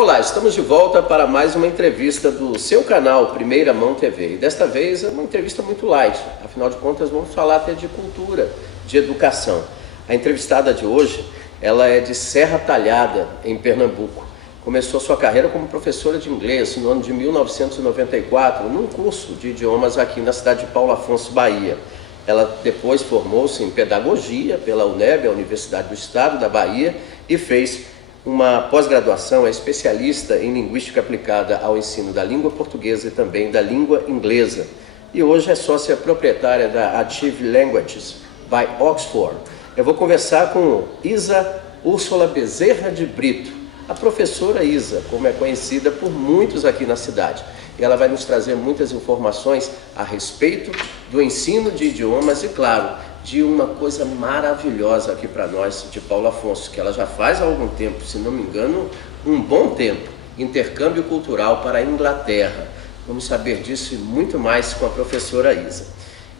Olá, estamos de volta para mais uma entrevista do seu canal Primeira Mão TV. E desta vez é uma entrevista muito light, afinal de contas vamos falar até de cultura, de educação. A entrevistada de hoje, ela é de Serra Talhada, em Pernambuco. Começou sua carreira como professora de inglês no ano de 1994, num curso de idiomas aqui na cidade de Paulo Afonso, Bahia. Ela depois formou-se em pedagogia pela UNEB, a Universidade do Estado da Bahia, e fez uma pós-graduação, é especialista em linguística aplicada ao ensino da língua portuguesa e também da língua inglesa. E hoje é sócia proprietária da Achieve Languages by Oxford. Eu vou conversar com Isa Úrsula Bezerra de Brito, a professora Isa, como é conhecida por muitos aqui na cidade. E ela vai nos trazer muitas informações a respeito do ensino de idiomas e, claro, de uma coisa maravilhosa aqui para nós de Paulo Afonso, que ela já faz há algum tempo, se não me engano, um bom tempo, intercâmbio cultural para a Inglaterra. Vamos saber disso e muito mais com a professora Isa.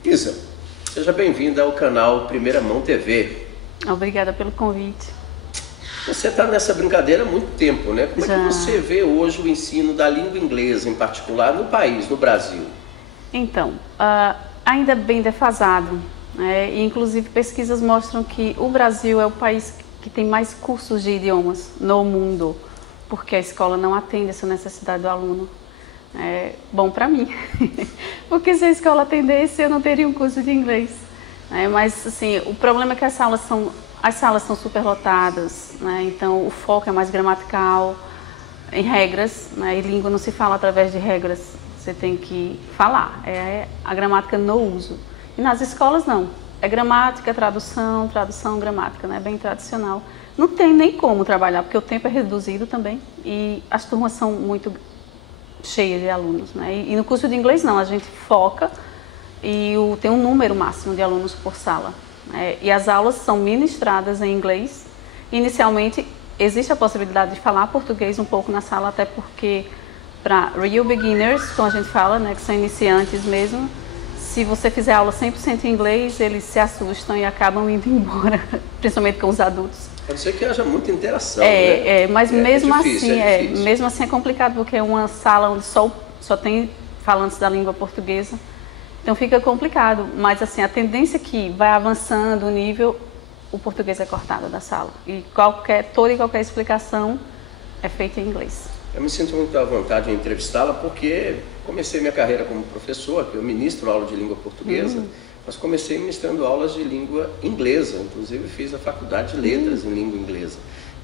Isa, seja bem-vinda ao canal Primeira Mão TV. Obrigada pelo convite. Você está nessa brincadeira há muito tempo, né? Como é que você vê hoje o ensino da língua inglesa, em particular, no país, no Brasil? Então, ainda bem defasado. E, inclusive, pesquisas mostram que o Brasil é o país que tem mais cursos de idiomas no mundo, porque a escola não atende essa necessidade do aluno. É bom para mim, porque se a escola atendesse, eu não teria um curso de inglês. Mas, assim, o problema é que as salas são superlotadas, então o foco é mais gramatical, em regras, e língua não se fala através de regras, você tem que falar, é a gramática no uso. E nas escolas não, é gramática, tradução, gramática, bem tradicional. Não tem nem como trabalhar, porque o tempo é reduzido também e as turmas são muito cheias de alunos. E no curso de inglês não, a gente foca e tem um número máximo de alunos por sala. E as aulas são ministradas em inglês. Inicialmente existe a possibilidade de falar português um pouco na sala, até porque para real beginners, como a gente fala, que são iniciantes mesmo, se você fizer aula 100% em inglês, eles se assustam e acabam indo embora, principalmente com os adultos. Pode ser que haja muita interação, mas mesmo difícil, assim, mesmo assim é complicado, porque é uma sala onde só tem falantes da língua portuguesa, então fica complicado. Mas assim, a tendência é que vai avançando o nível, o português é cortado da sala e toda e qualquer explicação é feita em inglês. Eu me sinto muito à vontade em entrevistá-la porque comecei minha carreira como professor, que eu ministro aula de língua portuguesa, mas comecei ministrando aulas de língua inglesa, inclusive fiz a faculdade de letras em língua inglesa.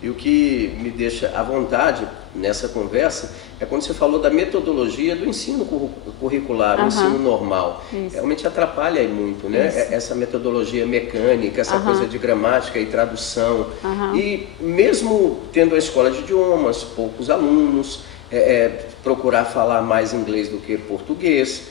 E o que me deixa à vontade nessa conversa é quando você falou da metodologia do ensino curricular, o ensino normal. Isso. Realmente atrapalha aí muito, essa metodologia mecânica, essa coisa de gramática e tradução. E mesmo tendo a escola de idiomas, poucos alunos, procurar falar mais inglês do que português.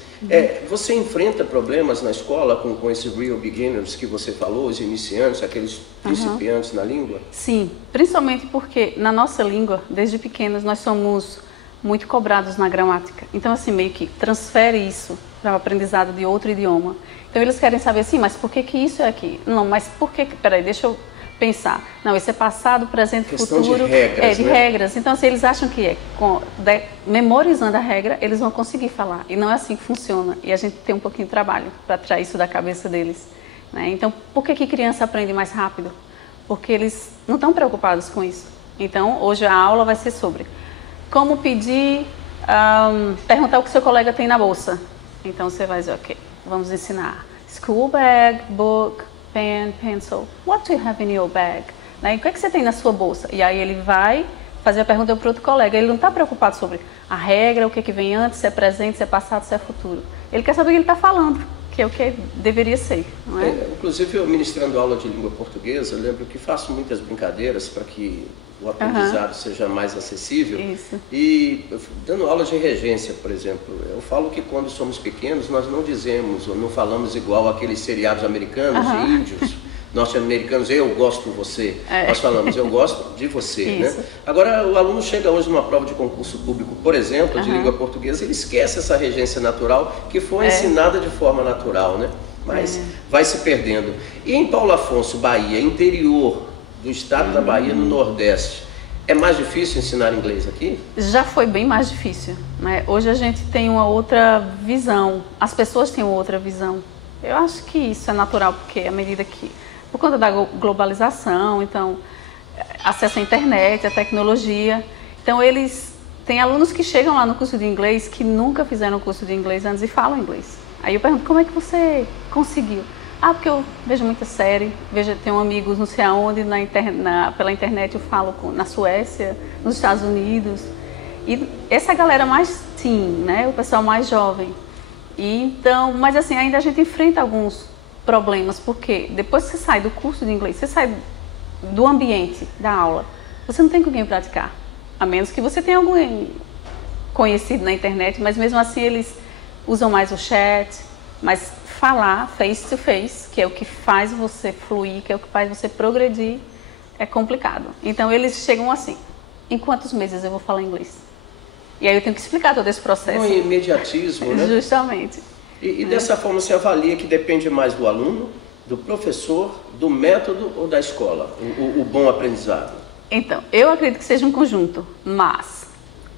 Você enfrenta problemas na escola com esses real beginners que você falou, os iniciantes, aqueles principiantes na língua? Sim, principalmente porque na nossa língua, desde pequenos, nós somos muito cobrados na gramática. Então, assim, meio que transfere isso para o aprendizado de outro idioma. Então, eles querem saber assim, mas por que isso é aqui? Não, mas por que... Peraí, deixa eu pensar. Não, isso é passado, presente, questão futuro. De regras, de regras. Então, assim, eles acham que memorizando a regra, eles vão conseguir falar. E não é assim que funciona. E a gente tem um pouquinho de trabalho para tirar isso da cabeça deles. Então, por que criança aprende mais rápido? Porque eles não estão preocupados com isso. Então, hoje a aula vai ser sobre como pedir, perguntar o que seu colega tem na bolsa. Então, você vai dizer, ok, vamos ensinar. School bag, book, pen, pencil. What do you have in your bag? O que é que você tem na sua bolsa? E aí ele vai fazer a pergunta para outro colega. Ele não está preocupado sobre a regra, o que vem antes, se é presente, se é passado, se é futuro. Ele quer saber o que ele está falando, que é o que deveria ser, não é? Inclusive, eu ministrando aula de língua portuguesa, eu lembro que faço muitas brincadeiras para que o aprendizado seja mais acessível. Isso. E dando aula de regência, por exemplo, eu falo que quando somos pequenos nós não dizemos ou não falamos igual aqueles seriados americanos de índios, norte-americanos, eu gosto de você. Nós falamos, eu gosto de você. Agora, o aluno chega hoje numa prova de concurso público, por exemplo, de língua portuguesa, ele esquece essa regência natural que foi ensinada de forma natural, mas vai se perdendo. E em Paulo Afonso, Bahia, interior do estado da Bahia, no Nordeste, É mais difícil ensinar inglês aqui? Já foi bem mais difícil, né? Hoje a gente tem uma outra visão, as pessoas têm uma outra visão. Eu acho que isso é natural, porque à medida que, por conta da globalização, então, acesso à internet, à tecnologia, então eles, tem alunos que chegam lá no curso de inglês que nunca fizeram o curso de inglês antes e falam inglês. Aí eu pergunto, como é que você conseguiu? Ah, porque eu vejo muita série, tenho amigos não sei aonde, pela internet eu falo na Suécia, nos Estados Unidos. E essa galera mais teen, né? O pessoal mais jovem. E então, mas assim, ainda a gente enfrenta alguns problemas, porque depois que você sai do curso de inglês, você sai do ambiente da aula, você não tem com quem praticar. A menos que você tenha alguém conhecido na internet, mas mesmo assim eles usam mais o chat, mas falar face to face, que é o que faz você fluir, que é o que faz você progredir, é complicado. Então eles chegam assim, em quantos meses eu vou falar inglês? E aí eu tenho que explicar todo esse processo. Um imediatismo, né? Justamente. E dessa forma você avalia que depende mais do aluno, do professor, do método ou da escola, o bom aprendizado? Então, eu acredito que seja um conjunto, mas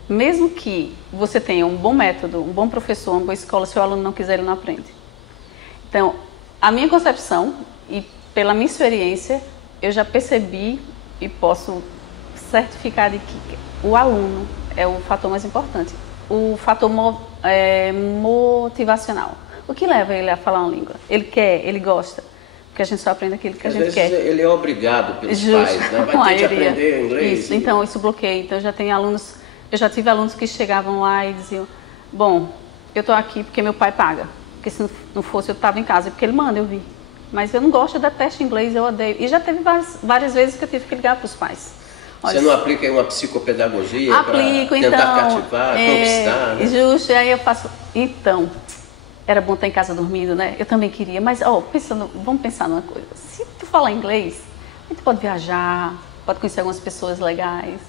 mesmo que você tenha um bom método, um bom professor, uma boa escola, se o aluno não quiser, ele não aprende. Então, a minha concepção e pela minha experiência, eu já percebi e posso certificar de que o aluno é o fator mais importante. O fator motivacional. O que leva ele a falar uma língua? Ele quer, ele gosta. Porque a gente só aprende aquilo que a gente quer. Ele é obrigado pelos pais, né? Vai ter que aprender inglês. Isso, então isso bloqueia. Então eu já tive alunos que chegavam lá e diziam, bom, eu estou aqui porque meu pai paga. Porque se não fosse eu estava em casa, porque ele manda eu vir. Mas eu não gosto, eu detesto inglês, eu odeio. E já teve várias vezes que eu tive que ligar para os pais. Olha, você não aplica aí uma psicopedagogia para tentar então, cativar, conquistar, né? Justo, aí eu faço... Então, era bom estar em casa dormindo, né? Eu também queria, mas vamos pensar numa coisa. Se tu falar inglês, tu pode viajar, pode conhecer algumas pessoas legais.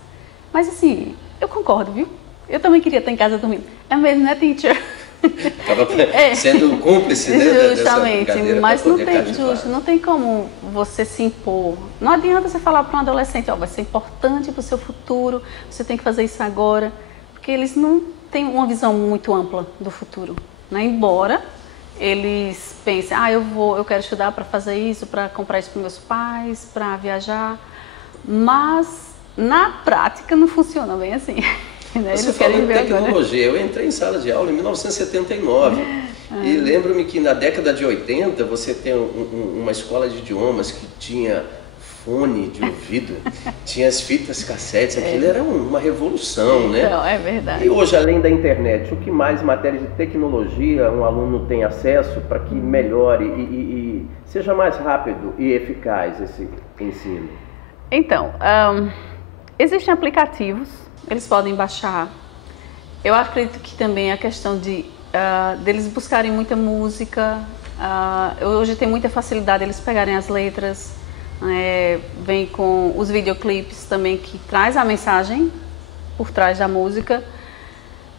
Mas assim, eu concordo, viu? Eu também queria estar em casa dormindo. É mesmo, né, teacher? Estava sendo cúmplice, né? Justamente, mas não tem como você se impor. Não adianta você falar para um adolescente, vai ser importante para o seu futuro, você tem que fazer isso agora, porque eles não têm uma visão muito ampla do futuro, né? Embora eles pensem, eu quero estudar para fazer isso, para comprar isso para meus pais, para viajar, mas na prática não funciona bem assim. Você falou em tecnologia, eu entrei em sala de aula em 1979 e lembro-me que na década de 80 você tem uma escola de idiomas que tinha fone de ouvido, tinha as fitas cassetes, aquilo era uma revolução, né? Então, é verdade. E hoje, além da internet, o que mais em matéria de tecnologia um aluno tem acesso para que melhore e seja mais rápido e eficaz esse ensino? Então, existem aplicativos. Eles podem baixar. Eu acredito que também a questão deles buscarem muita música. Hoje tem muita facilidade eles pegarem as letras. Vem com os videoclipes também que traz a mensagem por trás da música.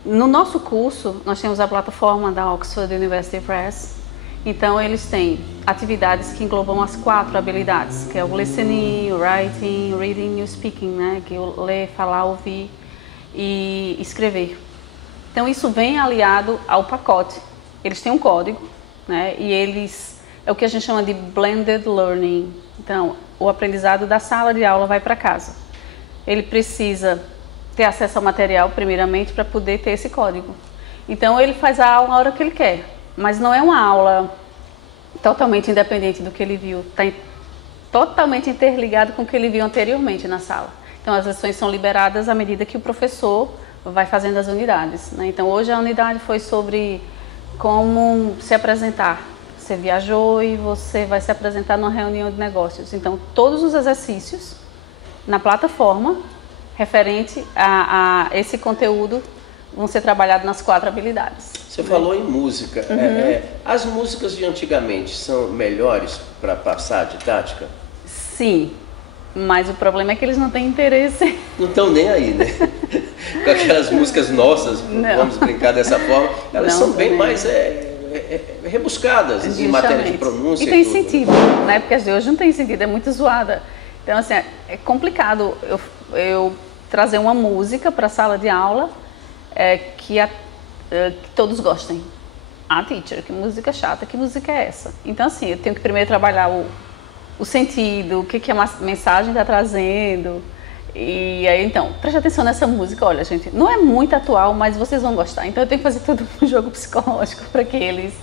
No nosso curso, nós temos a plataforma da Oxford University Press. Então, eles têm atividades que englobam as 4 habilidades, que é o listening, o writing, o reading e o speaking, né? Que é o ler, falar, ouvir e escrever. Então, isso vem aliado ao pacote. Eles têm um código, né? E é o que a gente chama de blended learning. Então, o aprendizado da sala de aula vai para casa. Ele precisa ter acesso ao material, primeiramente, para poder ter esse código. Então, ele faz a aula na hora que ele quer. Mas não é uma aula totalmente independente do que ele viu, está totalmente interligado com o que ele viu anteriormente na sala. Então as lições são liberadas à medida que o professor vai fazendo as unidades, né? Então hoje a unidade foi sobre como se apresentar. Você viajou e você vai se apresentar numa reunião de negócios. Então todos os exercícios na plataforma referente a esse conteúdo vão ser trabalhados nas 4 habilidades. Você falou em música. As músicas de antigamente são melhores para passar a didática? Sim, mas o problema é que eles não têm interesse. Não estão nem aí, né? Com aquelas músicas nossas, vamos brincar dessa forma, elas são bem mais rebuscadas em matéria de pronúncia. E tem sentido, né? Porque as de hoje não tem sentido, é muito zoada. Então, assim, é complicado eu trazer uma música para a sala de aula que todos gostem. Ah, teacher, que música chata, que música é essa? Então, assim, eu tenho que primeiro trabalhar o sentido, o que a mensagem está trazendo. E aí, então, preste atenção nessa música. Olha, gente, não é muito atual, mas vocês vão gostar. Então, eu tenho que fazer todo um jogo psicológico para que eles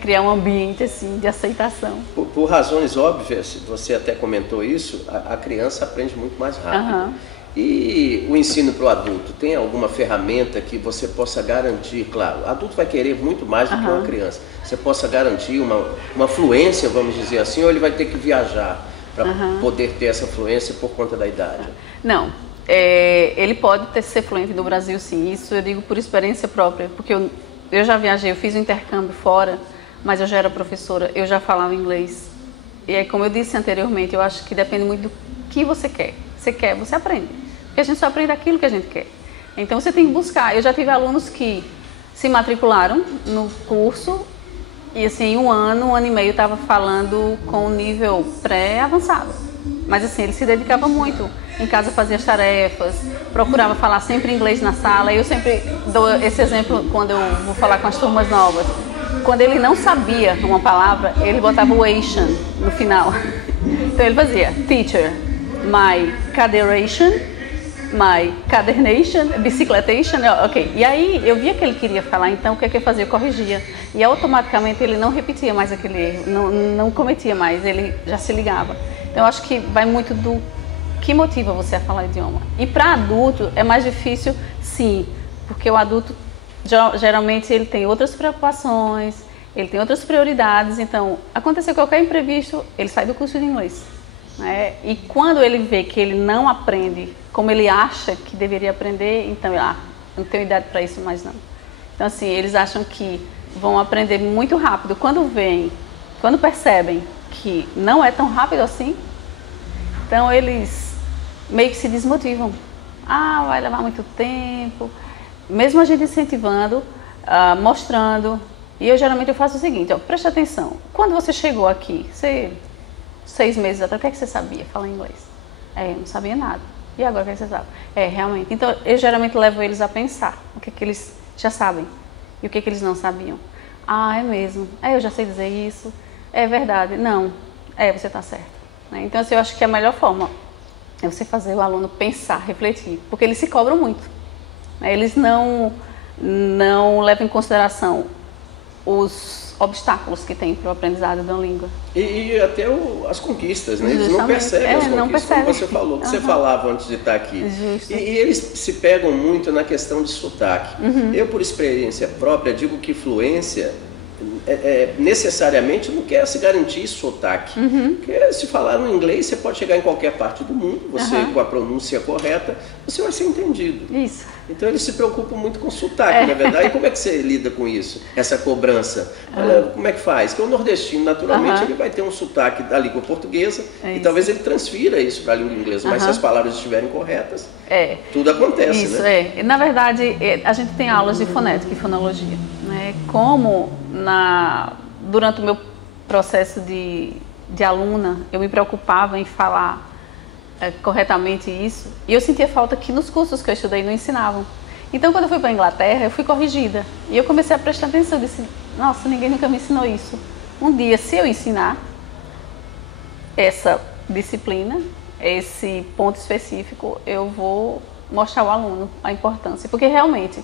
criar um ambiente, assim, de aceitação. Por razões óbvias, você até comentou isso, a criança aprende muito mais rápido. Uhum. E o ensino para o adulto, tem alguma ferramenta que você possa garantir, claro, o adulto vai querer muito mais do que uma criança, você possa garantir uma fluência, vamos dizer assim, ou ele vai ter que viajar para poder ter essa fluência por conta da idade? Não, ele pode ser fluente no Brasil, sim, isso eu digo por experiência própria, porque eu já viajei, eu fiz um intercâmbio fora, mas eu já era professora, eu já falava inglês. E aí, como eu disse anteriormente, eu acho que depende muito do que você quer. Você quer, você aprende. Porque a gente só aprende aquilo que a gente quer. Então você tem que buscar. Eu já tive alunos que se matricularam no curso e assim, em um ano e meio estava falando com um nível pré-avançado. Mas assim, ele se dedicava muito. Em casa fazia as tarefas, procurava falar sempre inglês na sala. Eu sempre dou esse exemplo quando eu vou falar com as turmas novas. Quando ele não sabia uma palavra, ele botava o Asian no final. Então ele fazia, teacher, my caderation, my cadernation, bicicletation, ok. E aí eu via que ele queria falar, então o que eu fazia? Eu corrigia. E automaticamente ele não repetia mais aquele erro, não cometia mais, ele já se ligava. Então eu acho que vai muito do que motiva você a falar idioma. E para adulto é mais difícil, sim, porque o adulto geralmente ele tem outras preocupações, ele tem outras prioridades, então acontecer qualquer imprevisto, ele sai do curso de inglês. E quando ele vê que ele não aprende como ele acha que deveria aprender, então não tenho idade para isso mais não. Então assim, eles acham que vão aprender muito rápido. Quando percebem que não é tão rápido assim, então eles meio que se desmotivam. Vai levar muito tempo. Mesmo a gente incentivando, mostrando. E eu geralmente faço o seguinte, preste atenção. Quando você chegou aqui, 6 meses atrás, o que é que você sabia falar inglês? Eu não sabia nada. E agora o que é que você sabe? Realmente. Então, eu geralmente levo eles a pensar o que eles já sabem e o que eles não sabiam. É mesmo. Eu já sei dizer isso. É verdade. Não. Você está certo. Então, assim, eu acho que a melhor forma é você fazer o aluno pensar, refletir, porque eles se cobram muito. Eles não levam em consideração os obstáculos que tem para o aprendizado da língua. E até as conquistas, né? Eles não percebem as conquistas, como você falou, que você falava antes de estar aqui. E eles se pegam muito na questão de sotaque. Eu, por experiência própria, digo que fluência necessariamente não quer se garantir sotaque. Porque se falar no inglês, você pode chegar em qualquer parte do mundo, você com a pronúncia correta, você vai ser entendido. Isso. Então eles se preocupam muito com sotaque, na verdade. E como é que você lida com isso? Essa cobrança? Olha, como é que faz? Porque o nordestino, naturalmente, ele vai ter um sotaque da língua portuguesa e talvez ele transfira isso para a língua inglesa. Mas se as palavras estiverem corretas, tudo acontece, isso, né? Na verdade, a gente tem aulas de fonética e fonologia. Como durante o meu processo de aluna, eu me preocupava em falar corretamente isso, e eu sentia falta que nos cursos que eu estudei não ensinavam. Então, quando eu fui para a Inglaterra, eu fui corrigida, e eu comecei a prestar atenção, eu disse, nossa, ninguém nunca me ensinou isso. Um dia, se eu ensinar essa disciplina, esse ponto específico, eu vou mostrar ao aluno a importância, porque realmente,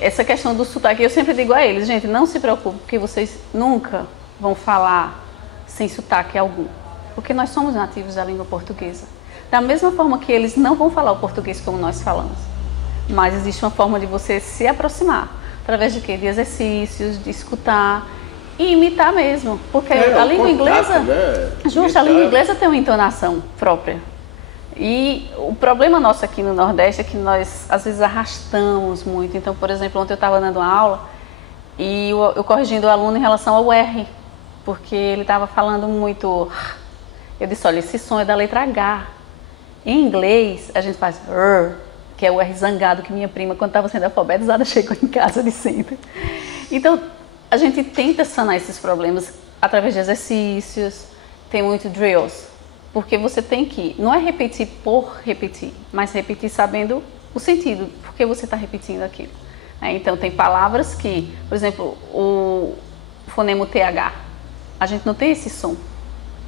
essa questão do sotaque, eu sempre digo a eles, gente, não se preocupe, porque vocês nunca vão falar sem sotaque algum. Porque nós somos nativos da língua portuguesa. Da mesma forma que eles não vão falar o português como nós falamos. Mas existe uma forma de você se aproximar. Através de quê? De exercícios, de escutar e imitar mesmo. Porque a língua inglesa... Né? Justo, a língua inglesa tem uma entonação própria. E o problema nosso aqui no Nordeste é que nós, às vezes, arrastamos muito. Então, por exemplo, ontem eu estava dando uma aula e eu corrigindo o aluno em relação ao R. Porque ele estava falando muito... Eu disse, olha, esse som é da letra H. Em inglês, a gente faz R, que é o R zangado que minha prima, quando estava sendo alfabetizada, chegou em casa dizendo. Então, a gente tenta sanar esses problemas através de exercícios, tem muito drills. porque você tem que, não é repetir por repetir, mas repetir sabendo o sentido, porque você está repetindo aquilo. Então, tem palavras que, por exemplo, o fonema TH, a gente não tem esse som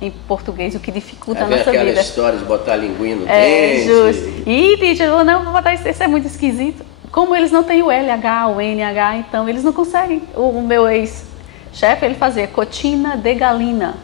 em português, o que dificulta a nossa vida. Aquela história de botar a linguinha no dente. Justo. E, teacher, não, vou botar isso é muito esquisito. Como eles não têm o LH, o NH, então eles não conseguem. O meu ex-chefe, ele fazia cotina de galina,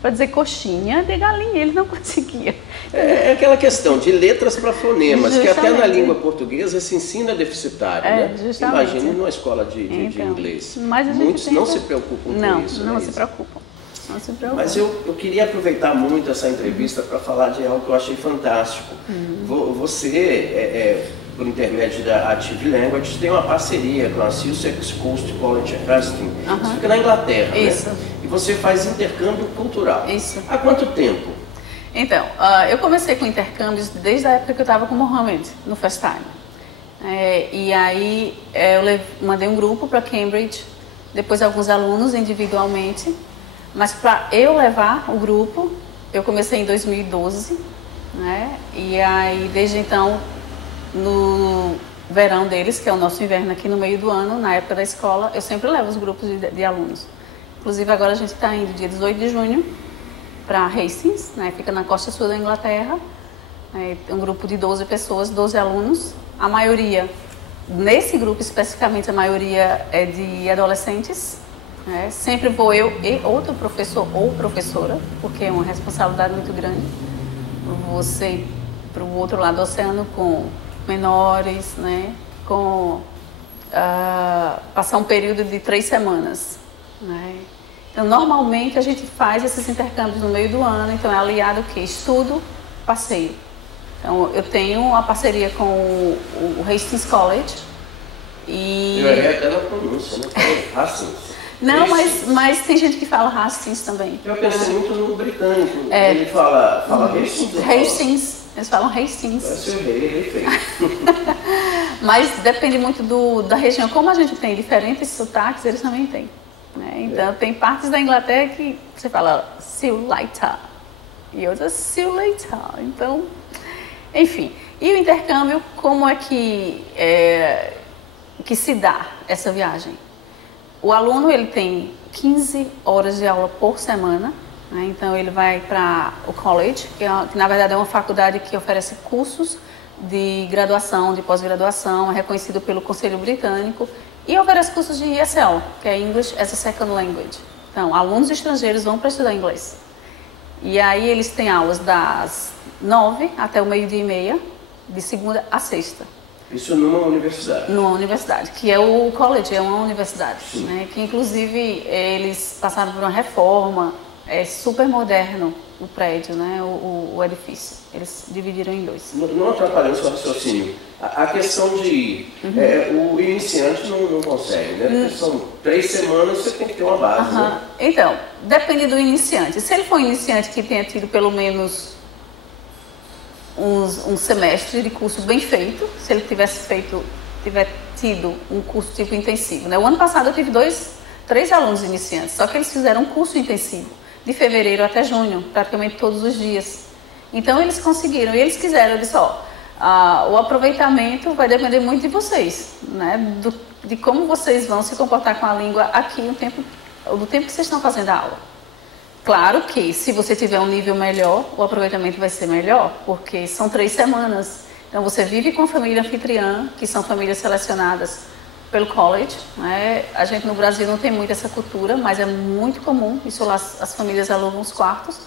para dizer coxinha de galinha, ele não conseguia. É aquela questão de letras para fonemas, Justamente. que até na língua portuguesa se ensina deficitário, né? Justamente. Imagine numa escola de Então, inglês. Mas a gente Muitos tenta... não se preocupam com isso. Não né? se preocupam. Não se preocupam. Mas eu queria aproveitar muito essa entrevista para falar de algo que eu achei fantástico. Você, por intermédio da Active Language, tem uma parceria com a Sussex Coast College Hastings, que fica na Inglaterra, Isso. né? E você faz intercâmbio cultural. Isso. Há quanto tempo? Então, eu comecei com intercâmbios desde a época que eu estava com o Mohamed, no First Time. E aí eu mandei um grupo para Cambridge, depois alguns alunos individualmente, mas para eu levar o grupo, eu comecei em 2012, né? E aí desde então, no verão deles, que é o nosso inverno aqui no meio do ano, na época da escola, eu sempre levo os grupos de alunos. Inclusive agora a gente está indo dia 18 de junho para Hastings, né? Fica na costa sul da Inglaterra, um grupo de 12 pessoas, 12 alunos, a maioria, nesse grupo especificamente, a maioria é de adolescentes, né? Sempre vou eu e outro professor ou professora, porque é uma responsabilidade muito grande, você ir para o outro lado do oceano com menores, né? Passar um período de 3 semanas, né? Então, normalmente a gente faz esses intercâmbios no meio do ano, então é aliado o quê? Estudo, passeio. Então, eu tenho uma parceria com o Hastings College e... Eu errei até na pronúncia, né? Hastings. Não, mas tem gente que fala Hastings também. Eu pensei muito no britânico. Ele fala Hastings. Hastings, eles falam Hastings. Eu errei feio. Mas depende muito da região. Como a gente tem diferentes sotaques, eles também têm. Né? Então, tem partes da Inglaterra que você fala see you later e outras see you later. Então, enfim. E o intercâmbio, como é que se dá essa viagem? O aluno ele tem 15 horas de aula por semana, né? Então ele vai para o college, que na verdade é uma faculdade que oferece cursos de graduação, de pós-graduação, é reconhecido pelo Conselho Britânico e oferece cursos de ESL, que é English as a Second Language. Então, alunos estrangeiros vão para estudar inglês. E aí eles têm aulas das 9 até o meio-dia e meia, de segunda a sexta. Isso numa universidade? Numa universidade, que é o college, é uma universidade, né? Que inclusive eles passaram por uma reforma, é super moderno o prédio, né? O edifício. Eles dividiram em 2. Não atrapalhando o seu raciocínio. A questão de o iniciante não consegue, né? Porque são 3 semanas, você tem que ter uma base. Né? Então, depende do iniciante. Se ele for um iniciante que tenha tido pelo menos um semestre de curso bem feito, se ele tiver tido um curso tipo intensivo, né? O ano passado eu tive 3 alunos iniciantes, só que eles fizeram um curso intensivo, de fevereiro até junho, praticamente todos os dias. Então eles conseguiram, e eles quiseram, eu disse, o aproveitamento vai depender muito de vocês, né? De como vocês vão se comportar com a língua aqui do tempo que vocês estão fazendo a aula. Claro que se você tiver um nível melhor, o aproveitamento vai ser melhor, porque são 3 semanas. Então você vive com a família anfitriã, que são famílias selecionadas pelo college, né? A gente no Brasil não tem muito essa cultura, mas é muito comum, isso lá as famílias alugam os quartos,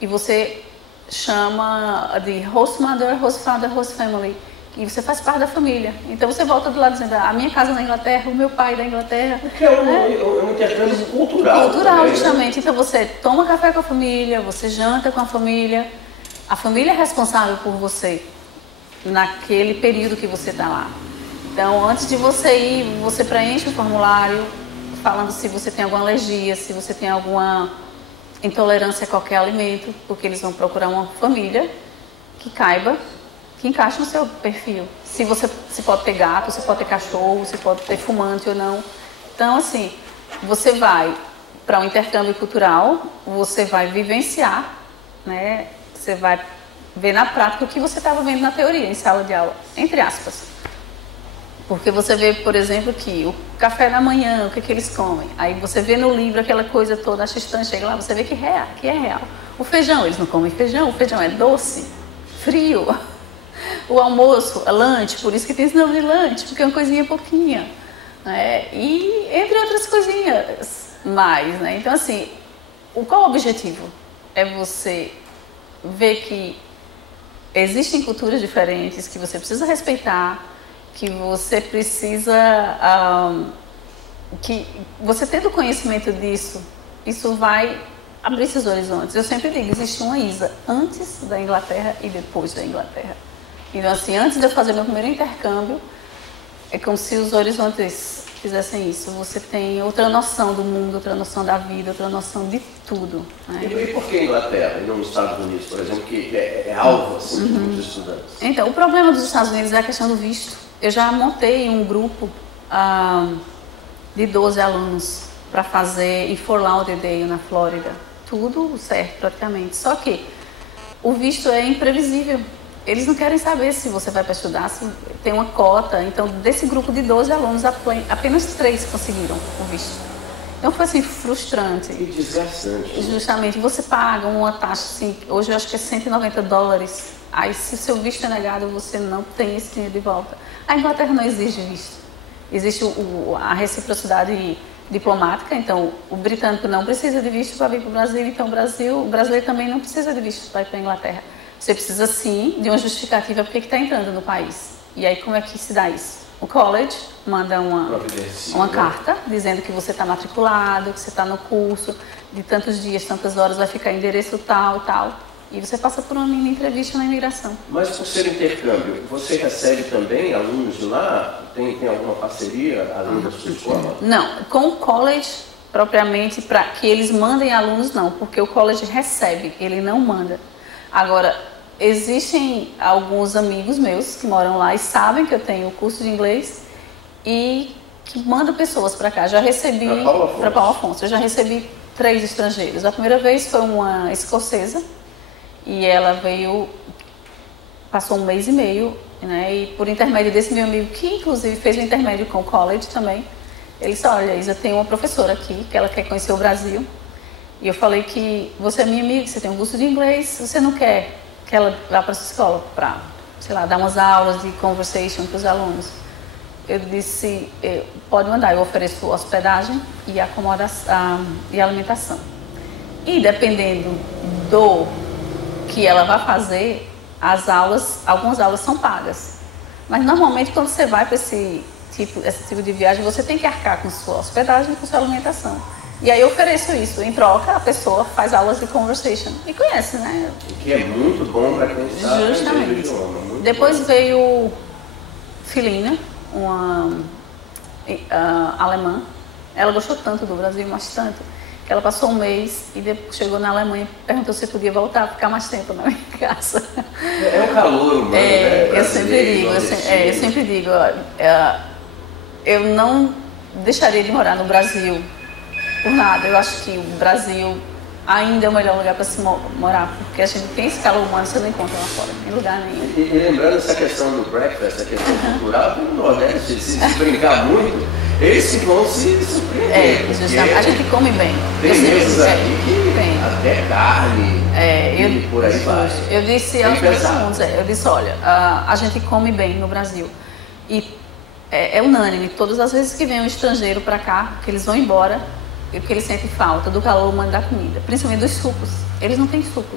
e você chama de host mother, host father, host family, e você faz parte da família. Então você volta do lado dizendo, a minha casa na Inglaterra, o meu pai da Inglaterra. Porque é um intercâmbio cultural. Cultural, também, justamente. Né? Então você toma café com a família, você janta com a família é responsável por você naquele período que você está lá. Então, antes de você ir, você preenche o formulário falando se você tem alguma alergia, se você tem alguma intolerância a qualquer alimento, porque eles vão procurar uma família que encaixe no seu perfil. Se pode ter gato, se pode ter cachorro, se pode ter fumante ou não. Então, assim, você vai para um intercâmbio cultural, você vai vivenciar, né? você vai ver na prática o que você estava vendo na teoria, em sala de aula, entre aspas. Porque você vê, por exemplo, que o café da manhã, o que eles comem. Aí você vê no livro aquela coisa toda, a assistente chega lá, você vê que é real. O feijão, eles não comem feijão, o feijão é doce, frio. O almoço é lanche, por isso que tem esse nome de lanche, porque é uma coisinha pouquinha. Né? E entre outras coisinhas mais, né? Então, assim, qual o objetivo? É você ver que existem culturas diferentes, que você precisa respeitar, que você precisa, que você tendo conhecimento disso, isso vai abrir esses horizontes. Eu sempre digo, existe uma Isa antes da Inglaterra e depois da Inglaterra. Então, assim, antes de eu fazer meu primeiro intercâmbio, é como se os horizontes fizessem isso. Você tem outra noção do mundo, outra noção da vida, outra noção de tudo. Né? E por que Inglaterra e não os Estados Unidos, por exemplo, que é alvo assim, de muitos estudantes? Então, o problema dos Estados Unidos é a questão do visto. Eu já montei um grupo de 12 alunos para fazer em Fort Lauderdale, na Flórida. Tudo certo, praticamente. Só que o visto é imprevisível. Eles não querem saber se você vai para estudar, se tem uma cota. Então, desse grupo de 12 alunos, apenas 3 conseguiram o visto. Então, foi assim, frustrante. E desgastante. Justamente, você paga uma taxa, assim, hoje eu acho que é $190. Aí, se o seu visto é negado, você não tem esse dinheiro de volta. A Inglaterra não exige visto. Existe a reciprocidade diplomática, então o britânico não precisa de visto para vir para o Brasil, então o brasileiro também não precisa de visto para ir para a Inglaterra. Você precisa, sim, de uma justificativa porque está entrando no país. E aí, como é que se dá isso? O college manda uma carta dizendo que você está matriculado, que você está no curso, de tantos dias, tantas horas, vai ficar endereço tal e tal. E você passa por uma mini entrevista na imigração. Mas por ser intercâmbio, você recebe também alunos de lá? Tem alguma parceria além da sua escola? Não, com o college propriamente, para que eles mandem alunos, não, porque o college recebe, ele não manda. Agora, existem alguns amigos meus que moram lá e sabem que eu tenho o curso de inglês e que mandam pessoas para cá. Já recebi para Paulo Afonso, eu já recebi 3 estrangeiros. A primeira vez foi uma escocesa e ela veio, passou 1 mês e meio, né? E por intermédio desse meu amigo, que inclusive fez o intermédio com o college também, ele disse, olha, Isa, tem uma professora aqui que ela quer conhecer o Brasil. E eu falei que você é minha amiga, você tem um curso de inglês, você não quer que ela vá para a sua escola para, sei lá, dar umas aulas de conversation para os alunos? Eu disse, pode mandar, eu ofereço hospedagem e acomodação e alimentação. E dependendo do que ela vai fazer, algumas aulas são pagas. Mas normalmente quando você vai para esse tipo de viagem, você tem que arcar com sua hospedagem e com sua alimentação. E aí eu ofereço isso. Em troca, a pessoa faz aulas de conversation. E conhece, né? O que é muito bom para quem está aprendendo o idioma. Depois veio Filina, uma alemã. Ela gostou tanto do Brasil, mas tanto, que ela passou 1 mês e depois chegou na Alemanha e perguntou se podia voltar, ficar mais tempo na minha casa. É o calor humano, né? Eu sempre digo, eu não deixaria de morar no Brasil por nada. Eu acho que o Brasil ainda é o melhor lugar para se morar, porque a gente tem esse calor humano, você não encontra lá fora, em lugar nenhum. E lembrando essa questão do breakfast, a questão cultural, no Nordeste, se brincar muito, eles vão se surpreender. Justamente. A gente come bem. Tem vezes aqui que até carne e por aí vai. Eu disse aos meus alunos, eu disse, olha, a gente come bem no Brasil. E é unânime, todas as vezes que vem um estrangeiro para cá, que eles vão embora, porque eles sentem falta do calor humano da comida, principalmente dos sucos. Eles não têm suco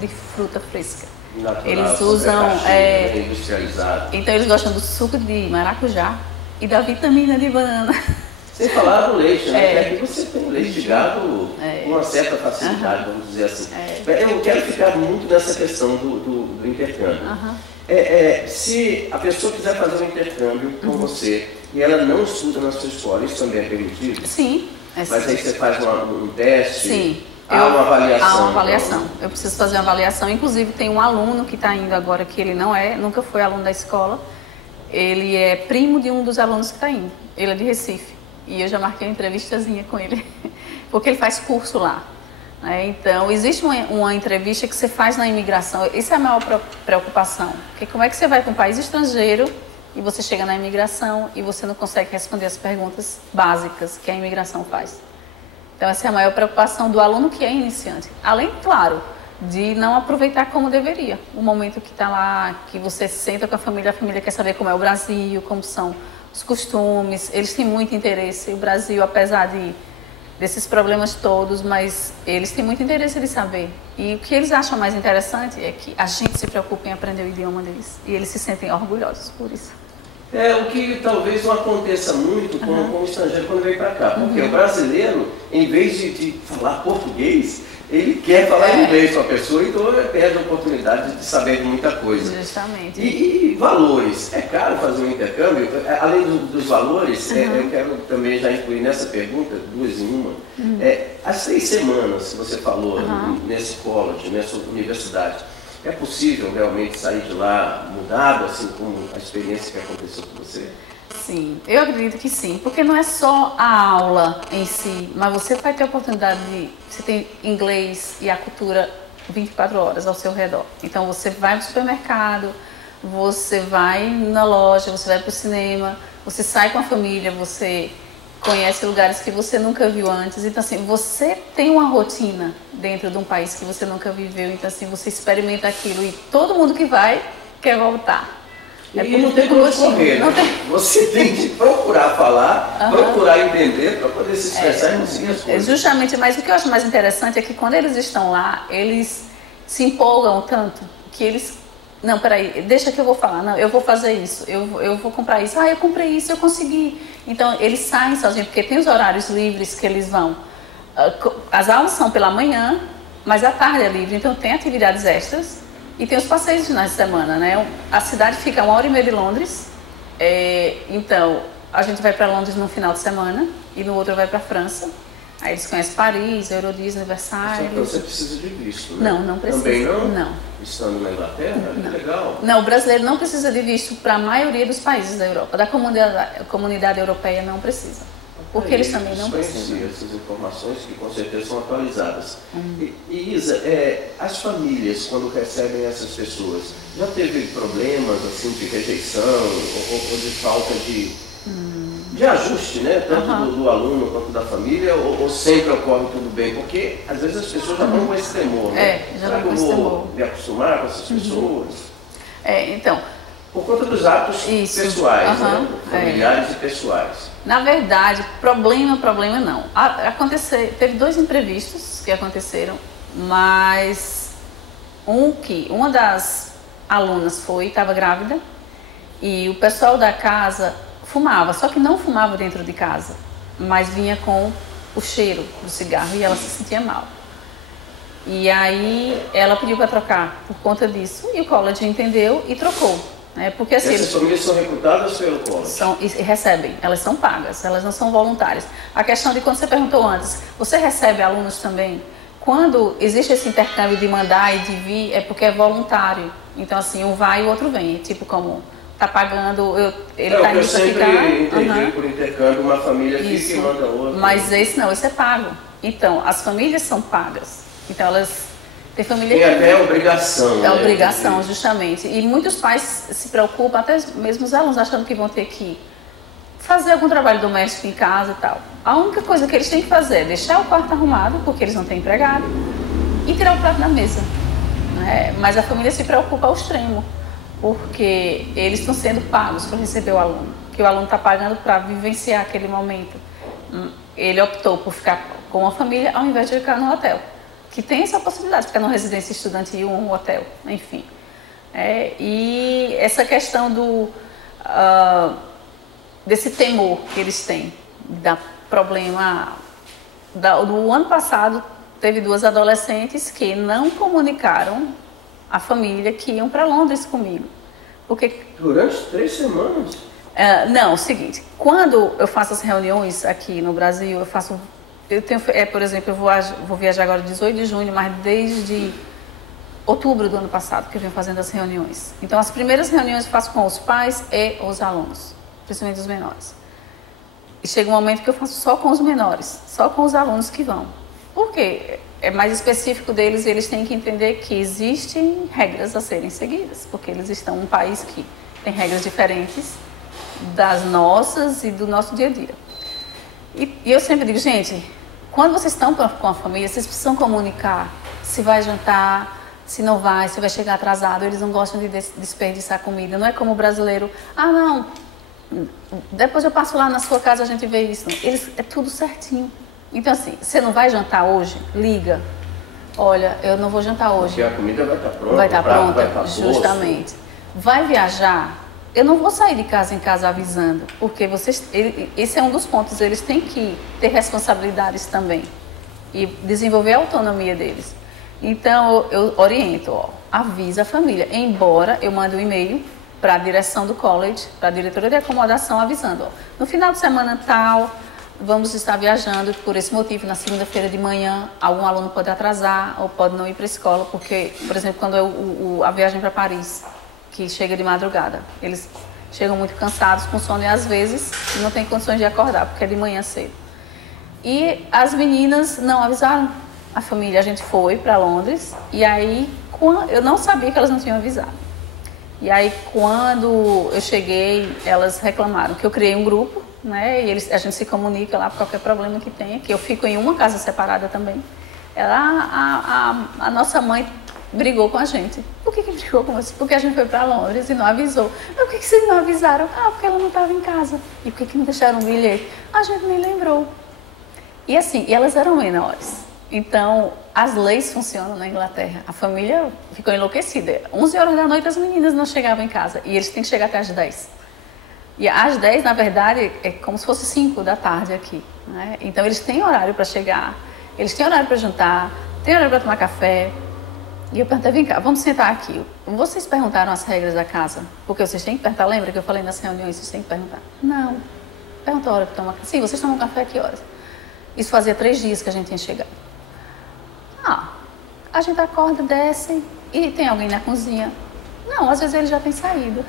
de fruta fresca. Natural, eles usam industrializado. Então eles gostam do suco de maracujá e da vitamina de banana. Sem falar do leite, né? Aqui você tem leite de gado com uma certa facilidade, vamos dizer assim. Eu quero ficar muito nessa questão do intercâmbio. Se a pessoa quiser fazer um intercâmbio com você e ela não estuda na sua escola, isso também é permitido? Sim. Mas aí você faz um teste? Sim. Há uma avaliação? Há uma avaliação. Eu preciso fazer uma avaliação. Inclusive, tem um aluno que está indo agora, que ele nunca foi aluno da escola. Ele é primo de um dos alunos que está indo. Ele é de Recife. E eu já marquei uma entrevistazinha com ele. Porque ele faz curso lá. Então, existe uma entrevista que você faz na imigração, isso é a maior preocupação, porque como é que você vai para um país estrangeiro e você chega na imigração e você não consegue responder as perguntas básicas que a imigração faz. Então, essa é a maior preocupação do aluno que é iniciante. Além, claro, de não aproveitar como deveria. O momento que está lá, que você senta com a família quer saber como é o Brasil, como são os costumes, eles têm muito interesse. O Brasil, apesar desses problemas todos, mas eles têm muito interesse de saber. E o que eles acham mais interessante é que a gente se preocupa em aprender o idioma deles. E eles se sentem orgulhosos por isso. O que talvez não aconteça muito com o estrangeiro quando vem para cá. Porque o brasileiro, em vez de falar português, ele quer falar inglês com a pessoa, então ele perde a oportunidade de saber muita coisa. Justamente. E valores? É caro fazer um intercâmbio? Além dos valores, eu quero também já incluir nessa pergunta, duas em uma. As 6 semanas que você falou nesse college, nessa universidade, é possível realmente sair de lá mudado, assim como a experiência que aconteceu com você? Sim, eu acredito que sim, porque não é só a aula em si, mas você vai ter a oportunidade de... Você tem inglês e a cultura 24 horas ao seu redor. Então você vai no supermercado, você vai na loja, você vai para o cinema, você sai com a família, você conhece lugares que você nunca viu antes. Então assim, você tem uma rotina dentro de um país que você nunca viveu. Então assim, você experimenta aquilo e todo mundo que vai quer voltar. E não tem como correr, né? Você tem que procurar falar, procurar entender para poder se expressar e conseguir as coisas. Justamente, mas o que eu acho mais interessante é que quando eles estão lá, eles se empolgam tanto que eles... Não, peraí, deixa que eu vou falar. Não, eu vou fazer isso, eu vou comprar isso. Eu comprei isso, eu consegui. Então, eles saem sozinhos, porque tem os horários livres que eles vão. As aulas são pela manhã, mas à tarde é livre, então tem atividades extras. E tem os passeios de finais de semana, né? A cidade fica a 1h30 de Londres, então a gente vai para Londres no final de semana e no outro vai para a França. Aí eles conhecem Paris, Euro Disney, Versailles. Só que você precisa de visto, né? Não precisa. Também não? Não. Estando na Inglaterra? Não. Legal. Não, o brasileiro não precisa de visto para a maioria dos países da Europa. Da comunidade europeia não precisa. Porque eles também não precisam. Essas informações que com certeza são atualizadas. E Isa, as famílias, quando recebem essas pessoas, já teve problemas assim, de rejeição ou de falta de ajuste, né? Tanto do aluno quanto da família, ou sempre ocorre tudo bem? Porque às vezes as pessoas já vão com esse temor, né? Já vão com esse temor. Me acostumar com essas pessoas? Então... Por conta dos atos pessoais, né? Familiares e pessoais. Na verdade, problema não. Teve 2 imprevistos que aconteceram, mas uma das alunas estava grávida e o pessoal da casa fumava, só que não fumava dentro de casa, mas vinha com o cheiro do cigarro e ela se sentia mal. E aí ela pediu para trocar por conta disso e o college entendeu e trocou. Porque, assim, essas famílias são recrutadas pelo college? E recebem, elas são pagas, elas não são voluntárias. A questão de quando você perguntou antes, você recebe alunos também? Quando existe esse intercâmbio de mandar e de vir, é porque é voluntário. Então assim, um vai e o outro vem, tipo como está pagando, ele está indo para ficar... Eu sempre entendi por intercâmbio uma família que manda outra. Mas esse não, esse é pago. Então, as famílias são pagas. Então elas... Tem família que até obrigação. É obrigação, justamente. E muitos pais se preocupam, até mesmo os alunos, achando que vão ter que fazer algum trabalho doméstico em casa e tal. A única coisa que eles têm que fazer é deixar o quarto arrumado, porque eles não têm empregado, e tirar o prato da mesa. Mas a família se preocupa ao extremo, porque eles estão sendo pagos para receber o aluno, que o aluno está pagando para vivenciar aquele momento. Ele optou por ficar com a família ao invés de ficar no hotel, que tem essa possibilidade de ficar numa residência estudantil ou um hotel, enfim. E essa questão desse temor que eles têm, da problema... Do ano passado, teve 2 adolescentes que não comunicaram à família que iam para Londres comigo. Porque... Durante 3 semanas? Não, é o seguinte, quando eu faço as reuniões aqui no Brasil, por exemplo, eu vou viajar agora 18 de junho, mas desde outubro do ano passado que eu venho fazendo as reuniões. Então, as primeiras reuniões eu faço com os pais e os alunos, principalmente os menores. E chega um momento que eu faço só com os menores, só com os alunos que vão. Por quê? é mais específico deles e eles têm que entender que existem regras a serem seguidas, porque eles estão em um país que tem regras diferentes das nossas e do nosso dia a dia. E eu sempre digo, gente, quando vocês estão com a família, vocês precisam comunicar se vai jantar, se não vai, se vai chegar atrasado. Eles não gostam de desperdiçar comida. Não é como o brasileiro, não, depois eu passo lá na sua casa, a gente vê isso. Eles, é tudo certinho. Então assim, você não vai jantar hoje? Liga. Olha, eu não vou jantar hoje. Porque a comida vai estar pronta. Vai estar pronta, vai estar justamente. Vai viajar? Eu não vou sair de casa em casa avisando, porque esse é um dos pontos, eles têm que ter responsabilidades também e desenvolver a autonomia deles. Então, eu oriento, avisa a família, embora eu mande um e-mail para a direção do college, para a diretora de acomodação, avisando, no final de semana tal, vamos estar viajando por esse motivo, na segunda-feira de manhã, algum aluno pode atrasar ou pode não ir para a escola, porque, por exemplo, quando a viagem para Paris, que chega de madrugada. Eles chegam muito cansados, com sono e às vezes não tem condições de acordar, porque é de manhã cedo. E as meninas não avisaram a família. A gente foi para Londres e aí eu não sabia que elas não tinham avisado. E aí quando eu cheguei, elas reclamaram que eu criei um grupo, né? E a gente se comunica lá por qualquer problema que tenha, que eu fico em uma casa separada também. A nossa mãe brigou com a gente. Por que brigou com você? Porque a gente foi para Londres e não avisou. Mas por que vocês não avisaram? Porque ela não estava em casa. E por que não deixaram um bilhete? A gente nem lembrou. E assim, elas eram menores. Então, as leis funcionam na Inglaterra. A família ficou enlouquecida. 11 horas da noite as meninas não chegavam em casa. E eles têm que chegar até às 10. E às 10, na verdade, é como se fosse 5 da tarde aqui, né? Então, eles têm horário para chegar. Eles têm horário para jantar. Têm horário para tomar café. E eu perguntei, vem cá, vamos sentar aqui. Vocês perguntaram as regras da casa? Porque vocês têm que perguntar, lembra que eu falei nas reuniões, vocês têm que perguntar? Não. Perguntou a hora que toma café. Sim, vocês tomam café a que horas? Isso fazia 3 dias que a gente tinha chegado. A gente acorda, desce e tem alguém na cozinha. Não, às vezes eles já têm saído.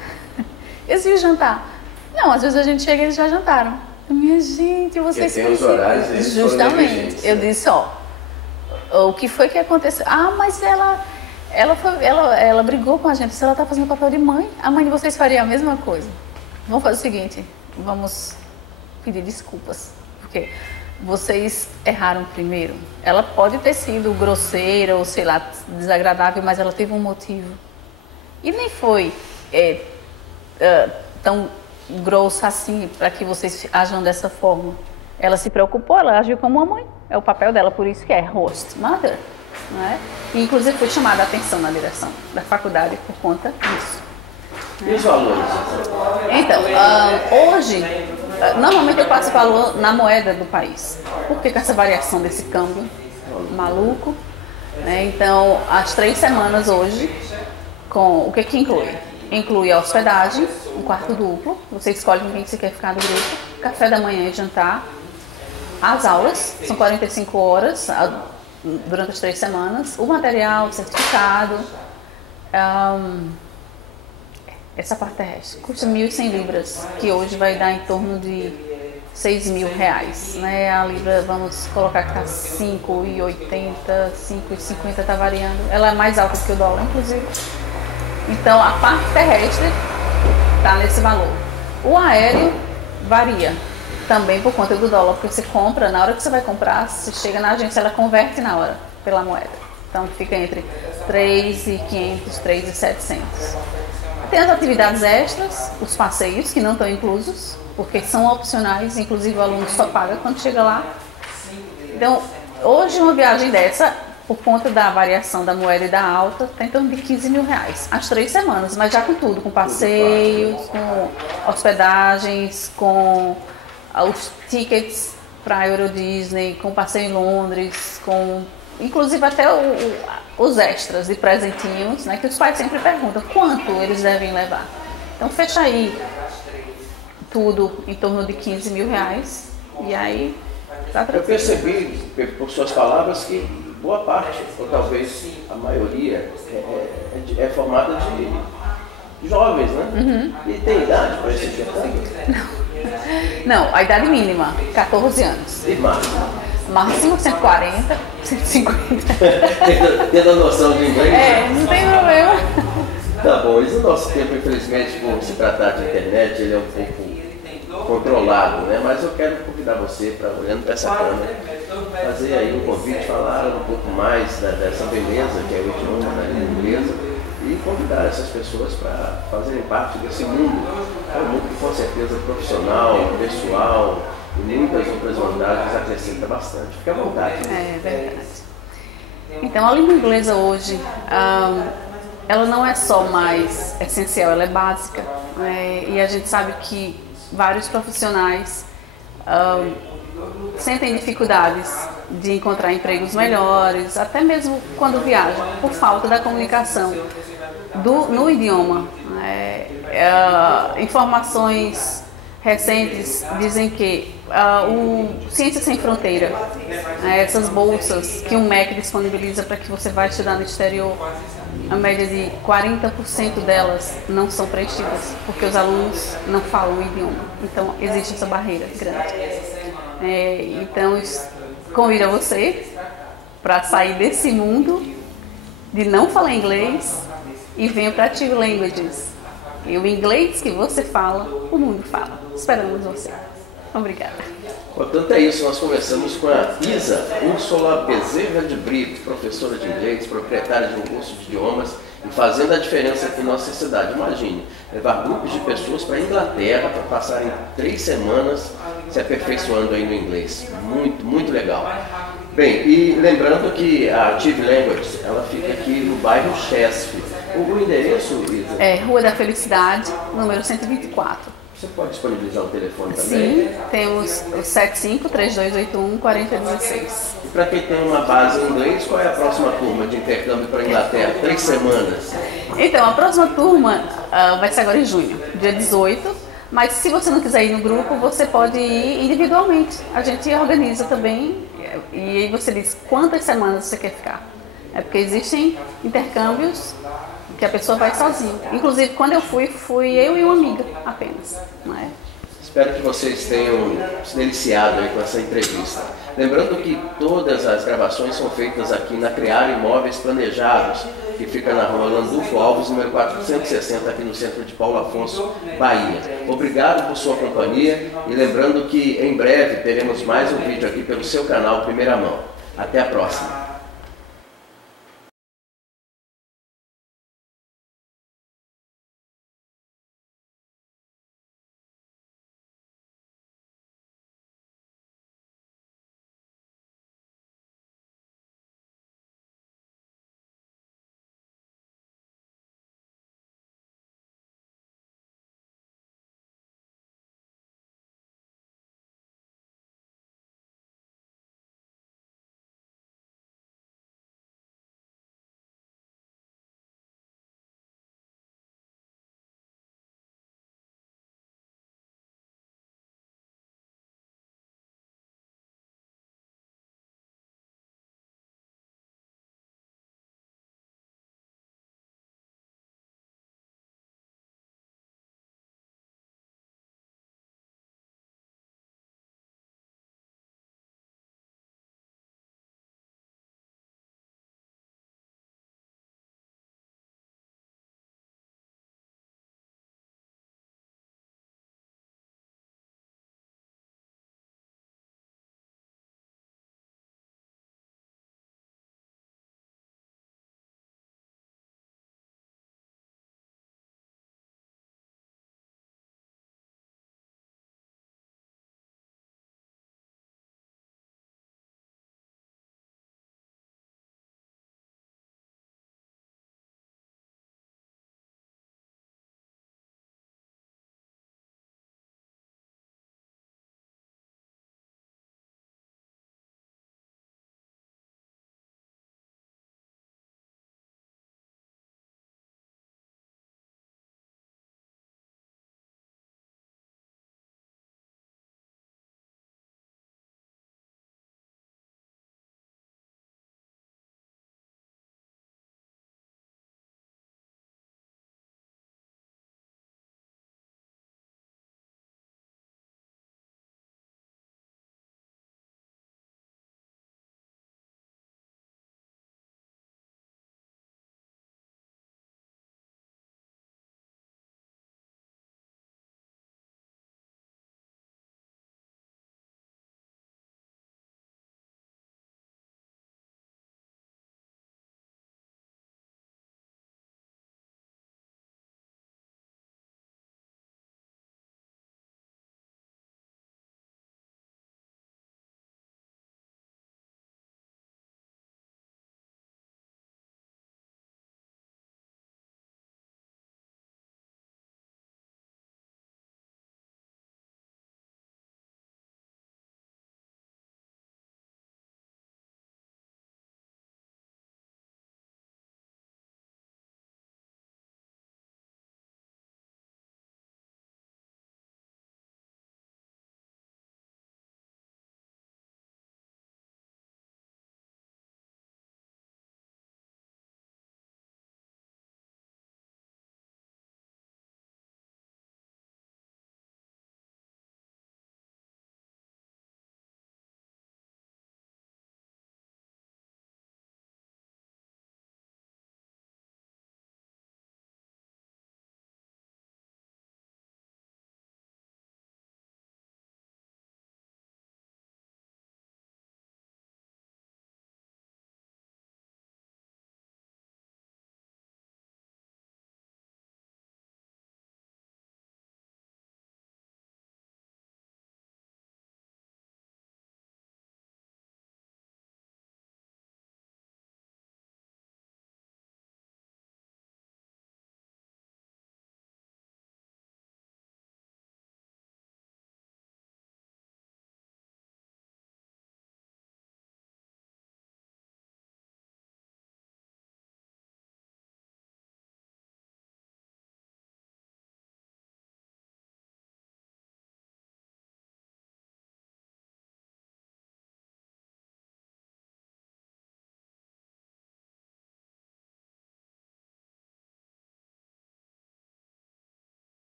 Eles iam jantar. Não, às vezes a gente chega e eles já jantaram. Minha gente, vocês tem os horários, eles justamente. Eu disse, o que foi que aconteceu? Mas ela brigou com a gente. Se ela está fazendo o papel de mãe, a mãe de vocês faria a mesma coisa. Vamos fazer o seguinte, vamos pedir desculpas, porque vocês erraram primeiro. Ela pode ter sido grosseira ou, sei lá, desagradável, mas ela teve um motivo. E nem foi tão grossa assim para que vocês ajam dessa forma. Ela se preocupou, ela agiu como uma mãe. É o papel dela, por isso que é host mother, né? E inclusive foi chamada a atenção na direção da faculdade por conta disso. E os valores? Então, hoje, normalmente eu passo valor na moeda do país. Porque com essa variação desse câmbio maluco, né? Então, as 3 semanas hoje, com o que inclui? Inclui a hospedagem, um quarto duplo, você escolhe com quem você quer ficar no grupo, café da manhã e jantar. As aulas, são 45 horas durante as 3 semanas. O material, o certificado. Essa parte terrestre custa 1.100 libras, que hoje vai dar em torno de 6.000 reais. Né? A libra, vamos colocar que está 5,80, 5,50 está variando. Ela é mais alta que o dólar, inclusive. Então, a parte terrestre está nesse valor. O aéreo varia. Também por conta do dólar, porque você compra, na hora que você vai comprar, você chega na agência, ela converte na hora pela moeda. Então fica entre 3.500, 3.700. Tem as atividades extras, os passeios que não estão inclusos, porque são opcionais, inclusive o aluno só paga quando chega lá. Então, hoje uma viagem dessa, por conta da variação da moeda e da alta, está em torno de 15.000 reais. As 3 semanas, mas já com tudo, com passeios, com hospedagens, com os tickets para a Euro Disney, com passeio em Londres, com inclusive até os extras e presentinhos, né, que os pais sempre perguntam quanto eles devem levar. Então fecha aí tudo em torno de 15.000 reais e aí tá tranquilo. Eu percebi por suas palavras que boa parte, ou talvez a maioria, é formada de jovens, né? Uhum. E tem idade para esse intercâmbio? Não, a idade mínima, 14 anos. E mais? Máximo 140, 150. Tendo a noção de inglês? Não tem problema. Tá bom, e o nosso tempo, infelizmente, por se tratar de internet, ele é um pouco controlado, né? Mas eu quero convidar você para, olhando para essa câmera, fazer aí um convite, falar um pouco mais dessa beleza que é o idioma da língua inglesa e convidar essas pessoas para fazerem parte desse mundo. É um mundo que, com certeza, profissional, pessoal e muitas outras vantagens acrescenta bastante. Fique à vontade. É verdade. Então, a língua inglesa hoje, ela não é só mais essencial, ela é básica. E a gente sabe que vários profissionais sentem dificuldades de encontrar empregos melhores, até mesmo quando viajam, por falta da comunicação no idioma. Informações recentes dizem que o Ciência Sem Fronteira, essas bolsas que o MEC disponibiliza para que você vá estudar no exterior, a média de 40% delas não são preenchidas, porque os alunos não falam o idioma. Então, existe essa barreira grande. Então, convido a você para sair desse mundo de não falar inglês e venha para Active Languages. E o inglês que você fala, o mundo fala. Esperamos você. Obrigada. Portanto, é isso. Nós conversamos com a Isa Úrsula Bezerra de Brito, professora de inglês, proprietária de um curso de idiomas e fazendo a diferença aqui em nossa cidade. Imagine, levar grupos de pessoas para a Inglaterra para passarem 3 semanas se aperfeiçoando aí no inglês. Muito, muito legal. Bem, e lembrando que a Active Languages, ela fica aqui no bairro Chesf. O endereço, Isa? É Rua da Felicidade, número 124. Você pode disponibilizar o telefone também? Sim, temos o 75-3281-4016. E para quem tem uma base em inglês, qual é a próxima turma de intercâmbio para a Inglaterra? 3 semanas. Então, a próxima turma vai ser agora em junho, dia 18. Mas se você não quiser ir no grupo, você pode ir individualmente. A gente organiza também e aí você diz quantas semanas você quer ficar. É porque existem intercâmbios que a pessoa vai sozinha. Inclusive, quando eu fui eu e uma amiga apenas. Não é? Espero que vocês tenham se deliciado aí com essa entrevista. Lembrando que todas as gravações são feitas aqui na Crear Imóveis Planejados, que fica na rua Landulfo Alves, número 460, aqui no centro de Paulo Afonso, Bahia. Obrigado por sua companhia e lembrando que em breve teremos mais um vídeo aqui pelo seu canal Primeira Mão. Até a próxima!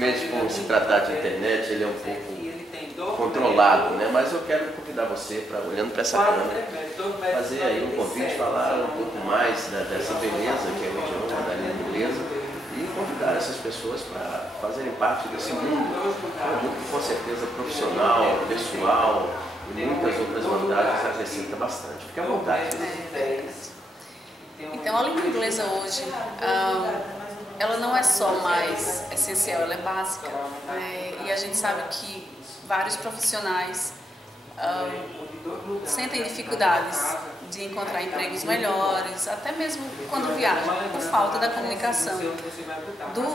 infelizmente, por se tratar de internet, ele é um pouco controlado, né? Mas eu quero convidar você para, olhando para essa câmera, fazer aí um convite, falar um pouco mais dessa beleza que é o idioma da língua inglesa e convidar essas pessoas para fazerem parte desse mundo, um mundo que com certeza profissional, pessoal e muitas outras vantagens acrescenta bastante. Fique à vontade. Então, a língua inglesa hoje, ela não é só mais essencial, ela é básica, né? E a gente sabe que vários profissionais sentem dificuldades de encontrar empregos melhores, até mesmo quando viajam, por falta da comunicação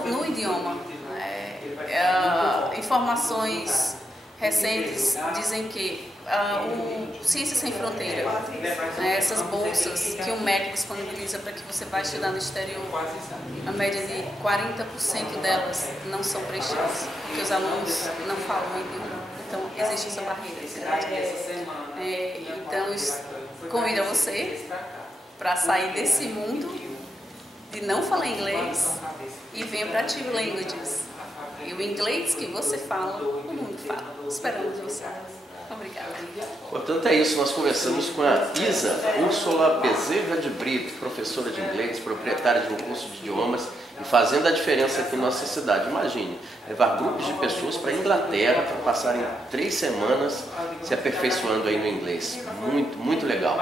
no idioma. Informações recentes dizem que o Ciências Sem Fronteira, né, essas bolsas que o MEC disponibiliza para que você vá estudar no exterior, a média de 40% delas não são preenchidas, porque os alunos não falam o idioma. Então, existe essa barreira. Então, convido você para sair desse mundo de não falar inglês e venha para Achieve Languages. E o inglês que você fala, o mundo fala. Esperamos você. Obrigada. Portanto, é isso. Nós conversamos com a Isa Úrsula Bezerra de Brito, professora de inglês, proprietária de um curso de idiomas e fazendo a diferença aqui em nossa cidade. Imagine, levar grupos de pessoas para a Inglaterra para passarem 3 semanas se aperfeiçoando aí no inglês. Muito, muito legal.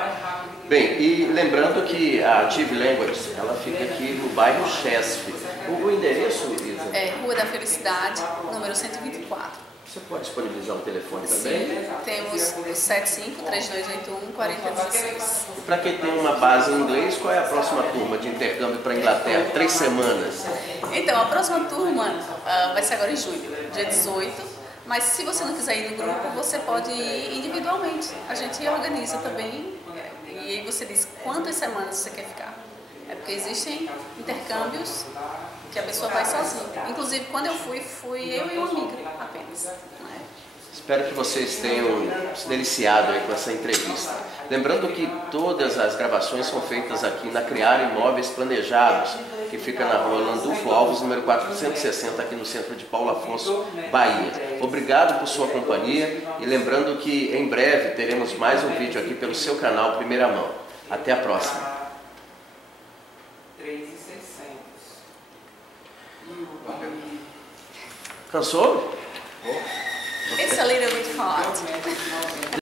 Bem, e lembrando que a Achieve Languages, ela fica aqui no bairro Chesf. O endereço, Isa? É Rua da Felicidade, número 124. Você pode disponibilizar o telefone também? Sim, temos o 75-3281-4016. E para quem tem uma base em inglês, qual é a próxima turma de intercâmbio para a Inglaterra? 3 semanas. Então, a próxima turma vai ser agora em julho, dia 18. Mas se você não quiser ir no grupo, você pode ir individualmente. A gente organiza também e aí você diz quantas semanas você quer ficar. É porque existem intercâmbios que a pessoa vai sozinha. Inclusive, quando eu fui eu e uma amiga apenas. Né? Espero que vocês tenham se deliciado aí com essa entrevista. Lembrando que todas as gravações são feitas aqui na Criar Imóveis Planejados, que fica na rua Landulfo Alves, número 460, aqui no centro de Paulo Afonso, Bahia. Obrigado por sua companhia e lembrando que em breve teremos mais um vídeo aqui pelo seu canal Primeira Mão. Até a próxima. 3.600. Cansou? It's a little bit hot.